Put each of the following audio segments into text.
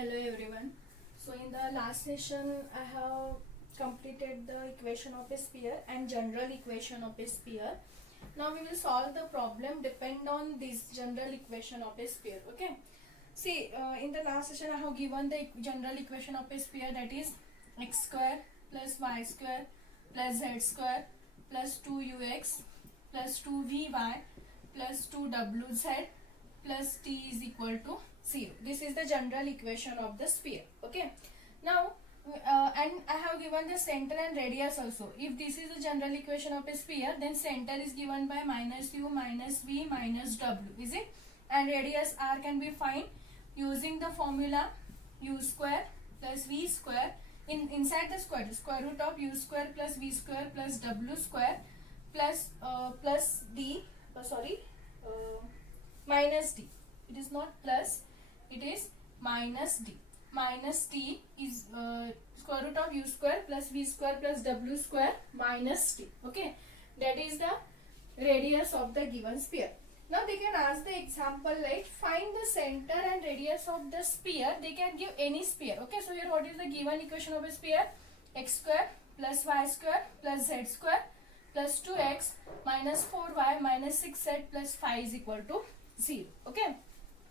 Hello everyone. So in the last session I have completed the equation of a sphere and general equation of a sphere. Now we will solve the problem depend on this general equation of a sphere. Okay. See in the last session I have given the general equation of a sphere, that is x square plus y square plus z square plus 2ux plus 2vy plus 2wz plus t is equal to 0. This is the general equation of the sphere. Okay. Now and I have given the center and radius also. If this is the general equation of a sphere, then center is given by minus u minus v minus w, is it? And radius r can be found using the formula u square plus v square inside the square root of u square plus v square plus w square plus minus d. It is not plus, it is minus d. Minus t is square root of u square plus v square plus w square minus t. Okay, that is the radius of the given sphere. Now they can ask the example like find the center and radius of the sphere. They can give any sphere. Okay, so here what is the given equation of a sphere? X square plus y square plus z square plus 2x minus 4y minus 6z plus 5 is equal to 0. Okay.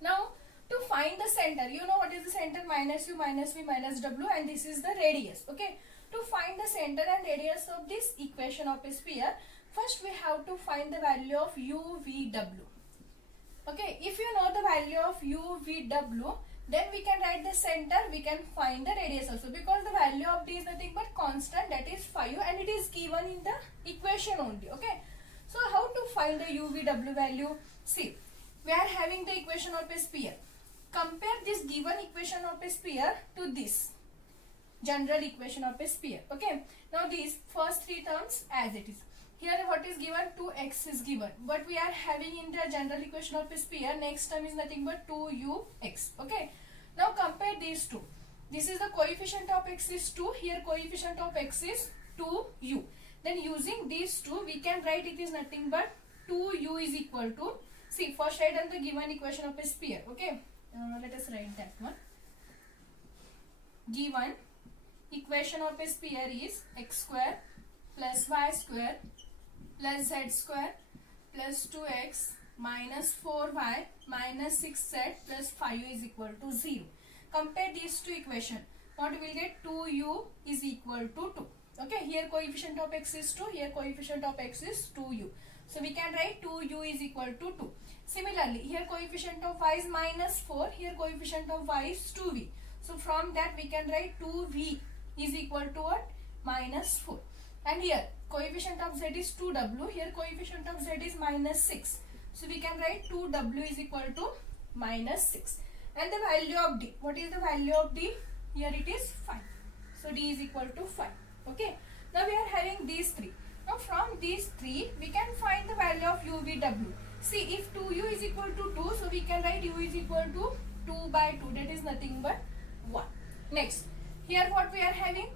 Now to find the center, you know what is the center? Minus u minus v minus w, and this is the radius. Okay. To find the center and radius of this equation of a sphere, first we have to find the value of u, v, w. Okay. If you know the value of u, v, w, then we can write the center, we can find the radius also, because the value of d is nothing but constant, that is 5, and it is given in the equation only. Okay. So how to find the u, v, w value? See, we are having the equation of a sphere. Compare this given equation of a sphere to this general equation of a sphere. Okay. Now these first three terms as it is. Here what is given? 2x is given. But we are having in the general equation of a sphere, next term is nothing but 2ux. Okay. Now compare these two. This is the coefficient of x is 2. Here coefficient of x is 2u. Then using these two, we can write it is nothing but 2u is equal to, see, first write down the given equation of a sphere. Okay. Let us write that one. Given equation of a sphere is x square plus y square plus z square plus 2x minus 4y minus 6z plus 5 is equal to 0. Compare these two equations. What we will get? 2u is equal to 2. Okay, here coefficient of x is 2, here coefficient of x is 2u. So we can write 2u is equal to 2. Similarly, here coefficient of y is minus 4, here coefficient of y is 2v. So from that we can write 2v is equal to what? Minus 4. And here coefficient of z is 2w, here coefficient of z is minus 6. So we can write 2w is equal to minus 6. And the value of d, what is the value of d? Here it is 5. So d is equal to 5. Okay. Now we are having these three. Now from these three we can find the value of u, v, w. See, if 2u is equal to 2, so we can write u is equal to 2 by 2, that is nothing but 1. Next, here what we are having?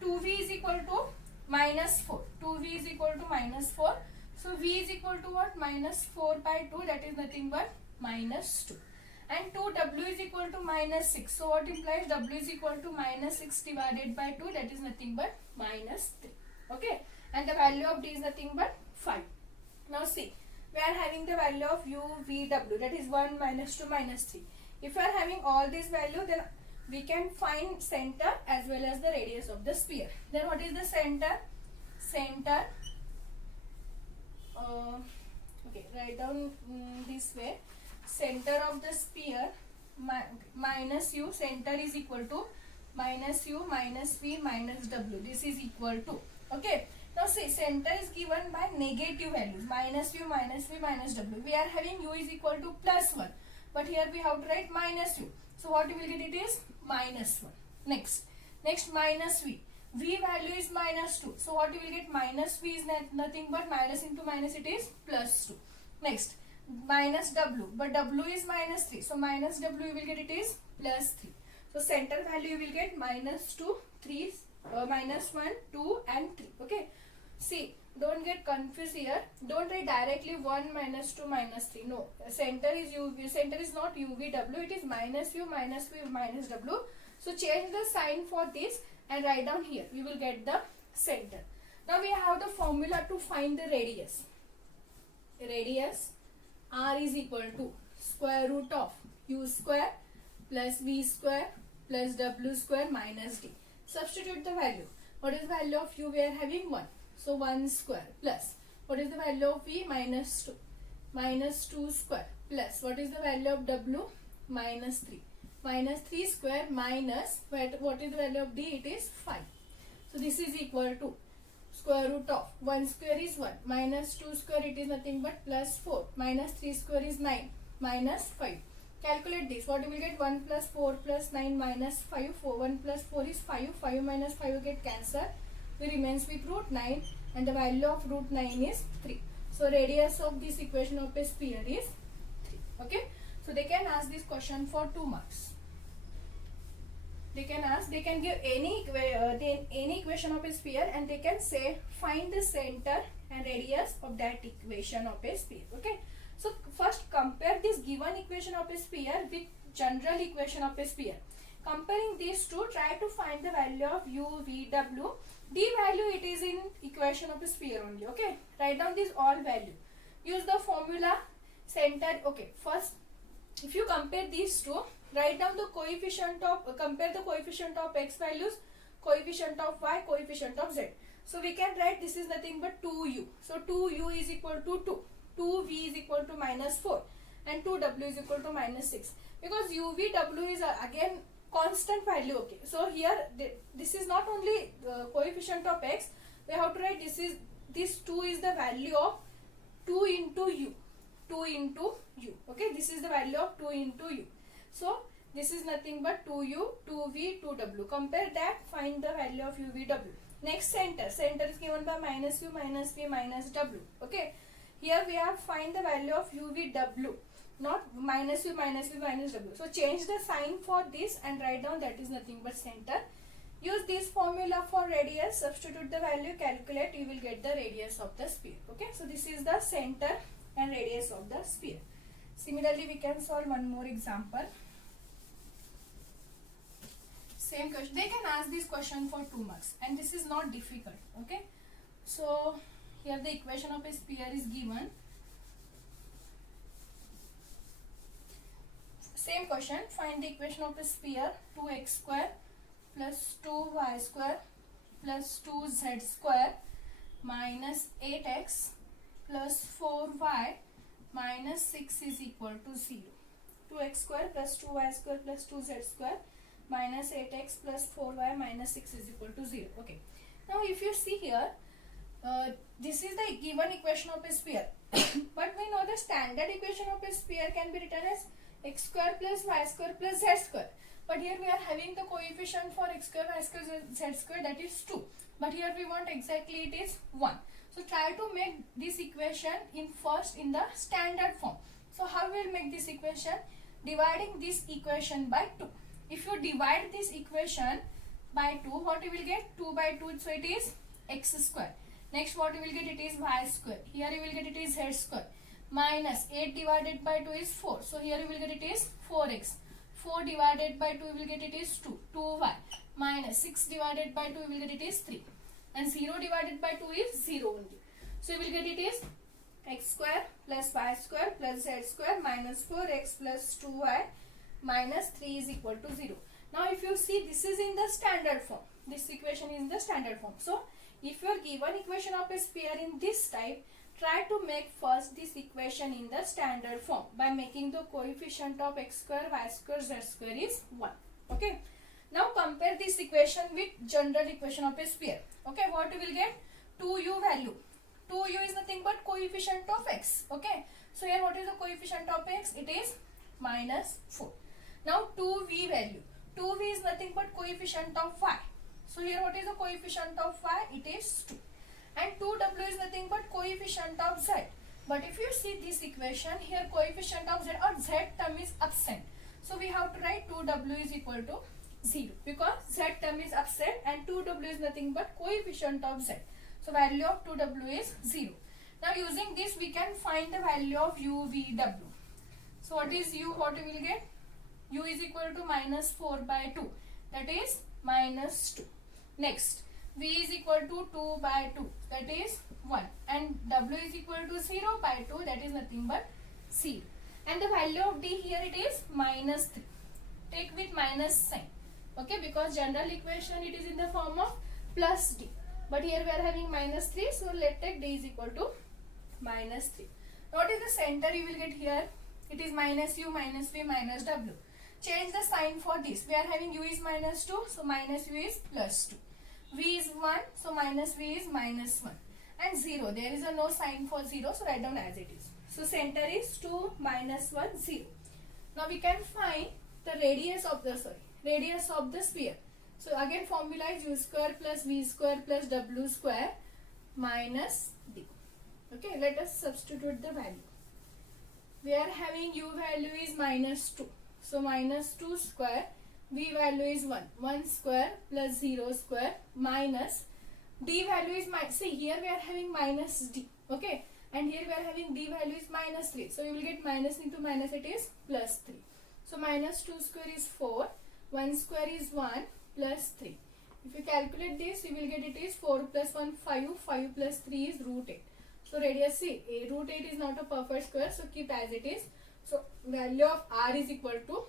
2v is equal to minus 4. 2v is equal to minus 4. So v is equal to what? Minus 4 by 2, that is nothing but minus 2. And 2w is equal to minus 6. So what implies w is equal to minus 6 divided by 2, that is nothing but minus 3. Okay. And the value of d is nothing but 5. Now see, we are having the value of u, v, w, that is 1, minus 2, minus 3. If we are having all these values, then we can find center as well as the radius of the sphere. Then what is the center? Center, okay, write down this way. Center of the sphere minus u, center is equal to minus u minus v minus w. This is equal to, okay. Now see, center is given by negative values, minus u minus v minus w. We are having u is equal to plus 1, but here we have to write minus u. So what we will get? It is minus 1. Next minus v. V value is minus 2. So what you will get? Minus v is nothing but minus into minus, it is plus 2. Next, minus w, but w is minus 3. So minus w you will get, it is plus 3. So center value you will get minus 2, 3, minus 1, 2 and 3. Okay. See, Don't get confused here. Don't write directly 1 minus 2 minus 3. No, center is UV. Center is not UVW. It is minus U minus V minus W. So change the sign for this and write down here. We will get the center. Now we have the formula to find the radius. Radius R is equal to square root of U square plus V square plus W square minus D. Substitute the value. What is the value of U? We are having 1. So 1 square plus, what is the value of V? Minus 2. Minus 2 square plus, what is the value of W? Minus 3. Minus 3 square minus, what is the value of D? It is 5. So this is equal to square root of 1 square is 1. Minus 2 square, it is nothing but plus 4. Minus 3 square is 9. Minus 5. Calculate this. What you will get? 1 plus 4 plus 9 minus 5. 1 plus 4 is 5. 5 minus 5 will get cancelled. We remains with root 9 and the value of root 9 is 3. So radius of this equation of a sphere is 3. Okay. So they can ask this question for 2 marks. They can give any equation of a sphere and they can say find the center and radius of that equation of a sphere. Okay. So first compare this given equation of a sphere with general equation of a sphere. Comparing these two, try to find the value of U, V, W. D value it is in equation of a sphere only. Okay. Write down this all value. Use the formula center. Okay. First, if you compare these two, write down the coefficient of, compare the coefficient of x values, coefficient of y, coefficient of z. So we can write this is nothing but 2u. So 2u is equal to 2. 2v is equal to minus 4 and 2w is equal to minus 6. Because UVW is again constant value. Okay. So here this is not only the coefficient of x. We have to write this 2 is the value of 2 into u. 2 into u. Okay. This is the value of 2 into u. So this is nothing but 2u, 2v, 2w. Compare that, find the value of UVW. Next center. Center is given by minus u, minus v, minus w. Okay. Here we have find the value of UVW. Not minus u, minus v, minus w. So change the sign for this and write down that is nothing but center. Use this formula for radius. Substitute the value, calculate. You will get the radius of the sphere. Okay. So this is the center and radius of the sphere. Similarly, we can solve one more example. Same question. They can ask this question for 2 marks and this is not difficult. Okay. So here the equation of a sphere is given. Same question. Find the equation of a sphere. 2x square plus 2y square plus 2z square minus 8x plus 4y minus 6 is equal to 0. 2x square plus 2y square plus 2z square minus 8x plus 4y minus 6 is equal to 0. Okay. Now if you see here, this is the given equation of a sphere. But we know the standard equation of a sphere can be written as x square plus y square plus z square. But here we are having the coefficient for x square, y square, z square, that is 2. But here we want exactly it is 1. So try to make this equation in the standard form. So how we will make this equation? Dividing this equation by 2. If you divide this equation by 2, what you will get? 2 by 2, so it is x square. Next what you will get? It is y square. Here you will get it is z square. Minus 8 divided by 2 is 4. So here you will get it is 4x. 4 divided by 2 you will get it is 2. 2y. Minus 6 divided by 2 you will get it is 3. And 0 divided by 2 is 0 only. So you will get it is x square plus y square plus z square minus 4x plus 2y minus 3 is equal to 0. Now if you see, this is in the standard form. This equation is in the standard form. So if you are given equation of a sphere in this type, try to make first this equation in the standard form by making the coefficient of x square, y square, z square is 1. Okay. Now compare this equation with general equation of a sphere. Okay. What you will get? 2u value. 2u is nothing but coefficient of x. Okay. So here what is the coefficient of x? It is minus 4. Now 2v value. 2v is nothing but coefficient of y. So here what is the coefficient of y? It is 2. And 2w is nothing but coefficient of z. But if you see this equation, here coefficient of z or z term is absent. So we have to write 2w is equal to 0 because z term is absent and 2w is nothing but coefficient of z. So value of 2w is 0. Now using this we can find the value of UVW. So what is U? What we will get? U is equal to minus 4 by 2. That is minus 2. Next, V is equal to 2 by 2. That is 1. And W is equal to 0 by 2. That is nothing but 0. And the value of D here it is minus 3. Take with minus sign. Okay, because general equation it is in the form of plus D. But here we are having minus 3. So let's take D is equal to minus 3. What is the center you will get here? It is minus U, minus V, minus W. Change the sign for this. We are having U is minus 2. So minus U is plus 2. V is 1. So minus V is minus 1. And 0. There is a no sign for 0. So write down as it is. So center is 2, minus 1, 0. Now we can find the radius of the sphere. So again formula is U square plus V square plus W square minus D. Okay, let us substitute the value. We are having U value is minus 2. So minus 2 square. V value is 1. 1 square plus 0 square minus D value is minus. See, here we are having minus D. Okay. And here we are having D value is minus 3. So you will get minus into minus, it is plus 3. So minus 2 square is 4. 1 square is 1 plus 3. If you calculate this, you will get it is 4 plus 1, 5. 5 plus 3 is root 8. So radius, see, root 8 is not a perfect square. So keep as it is. So value of R is equal to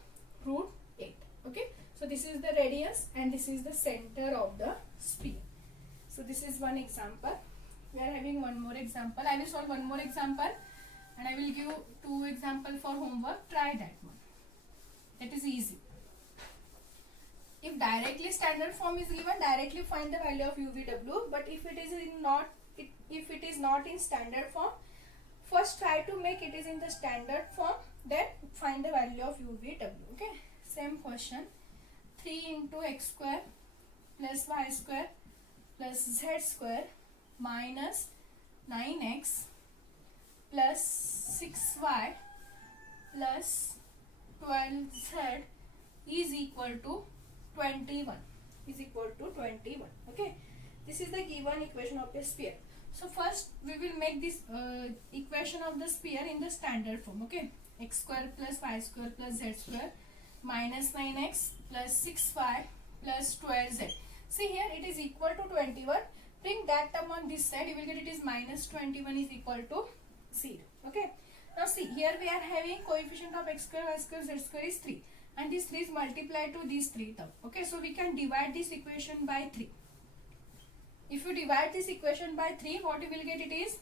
root 8. Okay. So this is the radius and this is the center of the sphere. So this is one example. We are having one more example. I will solve one more example and I will give 2 examples for homework. Try that one. That is easy. If directly standard form is given, directly find the value of UVW. But if it is not in standard form, first try to make it is in the standard form. Then find the value of UVW. Okay. Same question. 3 into x square plus y square plus z square minus 9x plus 6y plus 12z is equal to 21. Okay, this is the given equation of a sphere. So first we will make this equation of the sphere in the standard form. Okay, x square plus y square plus z square minus 9x plus 6y plus 12z. See, here it is equal to 21. Bring that term on this side. You will get it is minus 21 is equal to 0. Okay. Now see, here we are having coefficient of x square, y square, z square is 3. And this 3 is multiplied to these 3 terms. Okay. So we can divide this equation by 3. If you divide this equation by 3, what you will get it is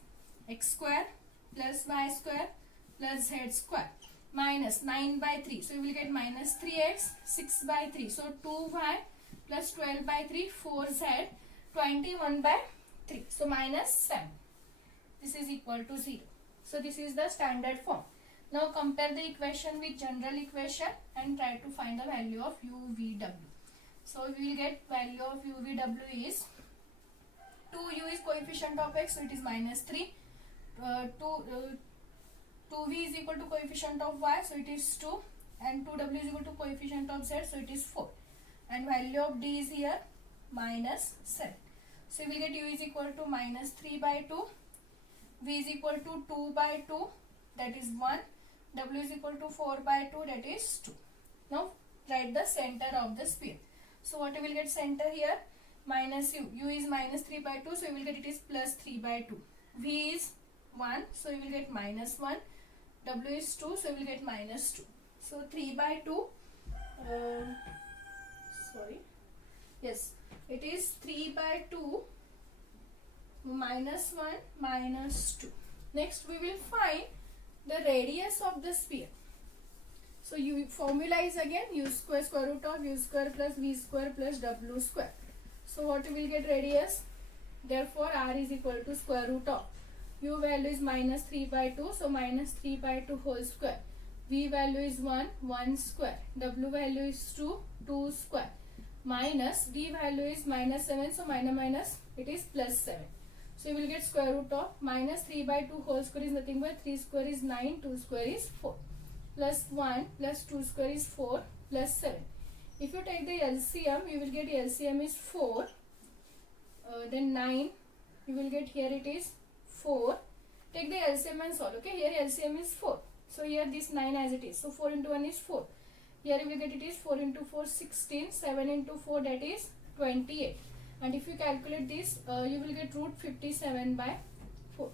x square plus y square plus z square minus 9 by 3. So you will get minus 3x, 6 by 3. So 2y plus 12 by 3, 4z, 21 by 3. So minus 7. This is equal to 0. So this is the standard form. Now compare the equation with general equation and try to find the value of UVW. So we will get value of UVW is 2u is coefficient of x, so it is minus 3. 2v is equal to coefficient of y, so it is 2. And 2w is equal to coefficient of z, so it is 4. And value of d is here minus 7. So we will get u is equal to minus 3 by 2. V is equal to 2 by 2, that is 1. W is equal to 4 by 2, that is 2. Now write the center of the sphere. So what we will get center here? Minus u. U is minus 3 by 2, so you will get it is plus 3 by 2. V is 1, so you will get minus 1. W is 2, so you will get minus 2. So 3 by 2, it is 3 by 2 minus 1 minus 2. Next we will find the radius of the sphere. So you formula is again u square square root of u square plus v square plus w square. So what we will get radius? Therefore r is equal to square root of u value is minus 3 by 2, so minus 3 by 2 whole square. V value is 1 square. W value is 2 square. Minus d value is minus 7, so minus it is plus 7. So you will get square root of minus 3 by 2 whole square is nothing but 3 square is 9, 2 square is 4. Plus 1 plus 2 square is 4 plus 7. If you take the LCM, you will get LCM is 4. Then 9 you will get here it is 4. Take the LCM and solve. Okay, here LCM is 4. So here this 9 as it is. So 4 into 1 is 4. Here you will get it is 4 into 4 16. 7 into 4 that is 28. And if you calculate this, you will get root 57 by 4.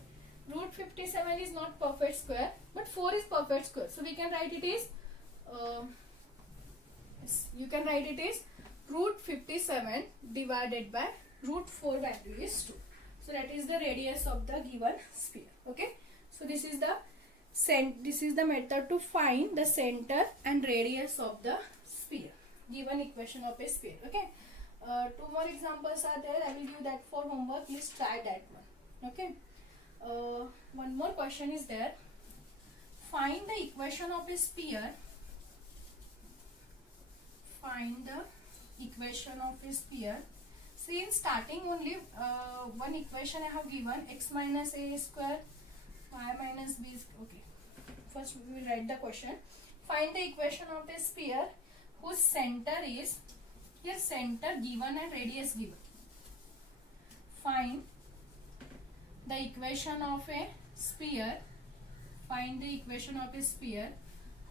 Root 57 is not perfect square, but 4 is perfect square. So we can write it is, you can write it is root 57 divided by root 4 value is 2. So that is the radius of the given sphere. Okay. So this is the method to find the center and radius of the sphere. Given equation of a sphere. Okay. 2 more examples are there. I will give that for homework. Please try that one. Okay. One more question is there. Find the equation of a sphere. Find the equation of a sphere. See, in starting only one equation I have given, x minus a square y minus b. Okay. First we will write the question. Find the equation of a sphere whose center is, here center given and radius given. Find the equation of a sphere. Find the equation of a sphere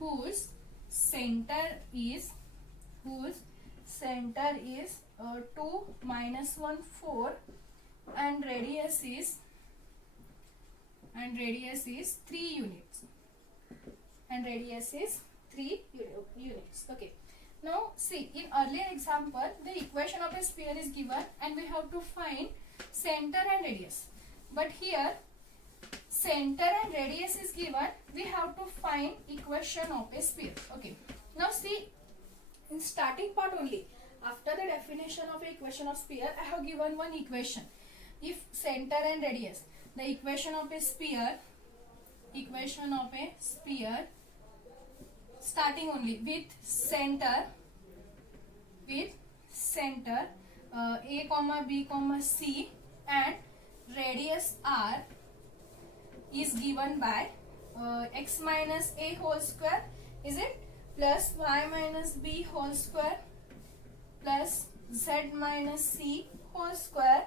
whose center is 2 minus 1 4 and radius is 3 units. And radius is 3 units. Okay. Now see, in earlier example the equation of a sphere is given and we have to find center and radius. But here center and radius is given, we have to find equation of a sphere. Okay. Now see, in starting part only, after the definition of equation of sphere, I have given one equation. If center and radius, the equation of a sphere, starting only with center, a comma b comma c and radius r is given by x minus a whole square, is it, plus y minus b whole square plus z minus c whole square.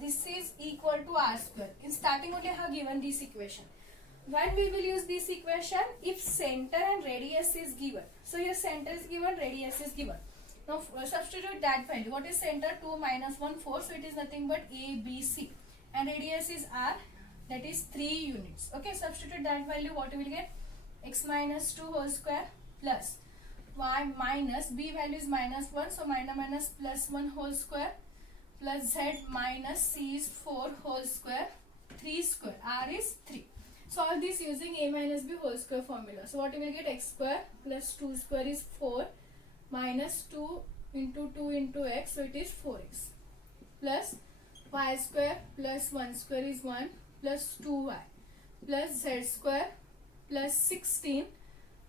This is equal to r square. In starting only I have given this equation. When we will use this equation? If center and radius is given. So here center is given, radius is given. Now substitute that value. What is center? 2 minus 1 4. So it is nothing but a, b, c. And radius is r, that is 3 units. Okay, substitute that value. What we will get? X minus 2 whole square plus y minus b value is minus 1. So minus plus 1 whole square plus z minus c is 4 whole square, 3 square, r is 3. Solve this using a minus b whole square formula. So what we will get? X square plus 2 square is 4 minus 2 into 2 into x, so it is 4x plus y square plus 1 square is 1 plus 2y plus z square plus 16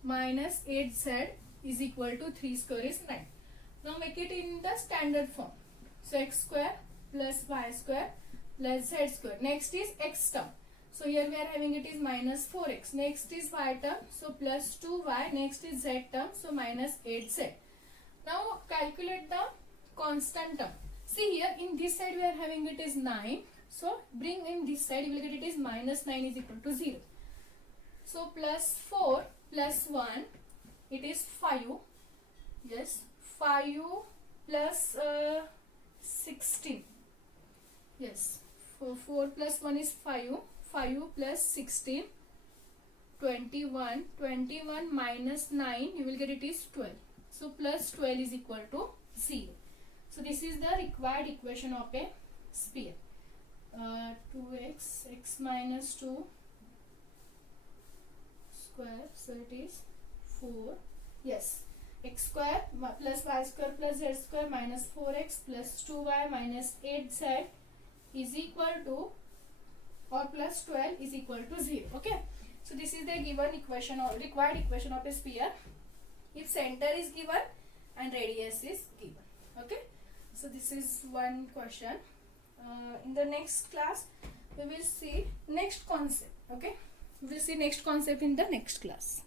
minus 8z is equal to 3 square is 9. Now make it in the standard form. So x square plus y square plus z square. Next is x term. So here we are having it is minus 4x. Next is y term. So plus 2y. Next is z term. So minus 8z. Now calculate the constant term. See here in this side we are having it is 9. So bring in this side, you will get it is minus 9 is equal to 0. So plus 4 plus 1, it is 5. Yes, 5 plus 16. Yes, 4 plus 1 is 5. 5 plus 16, 21. 21 minus 9, you will get it is 12. So plus 12 is equal to 0. So this is the required equation of a sphere. 2x, x minus 2 square, so it is 4. Yes, x square plus y square plus z square minus 4x plus 2y minus 8z is equal to, or plus 12 is equal to 0. Okay, so this is the given equation or required equation of a sphere if center is given and radius is given. Okay, so this is one question. In the next class we will see next concept. Okay, we will see next concept in the next class.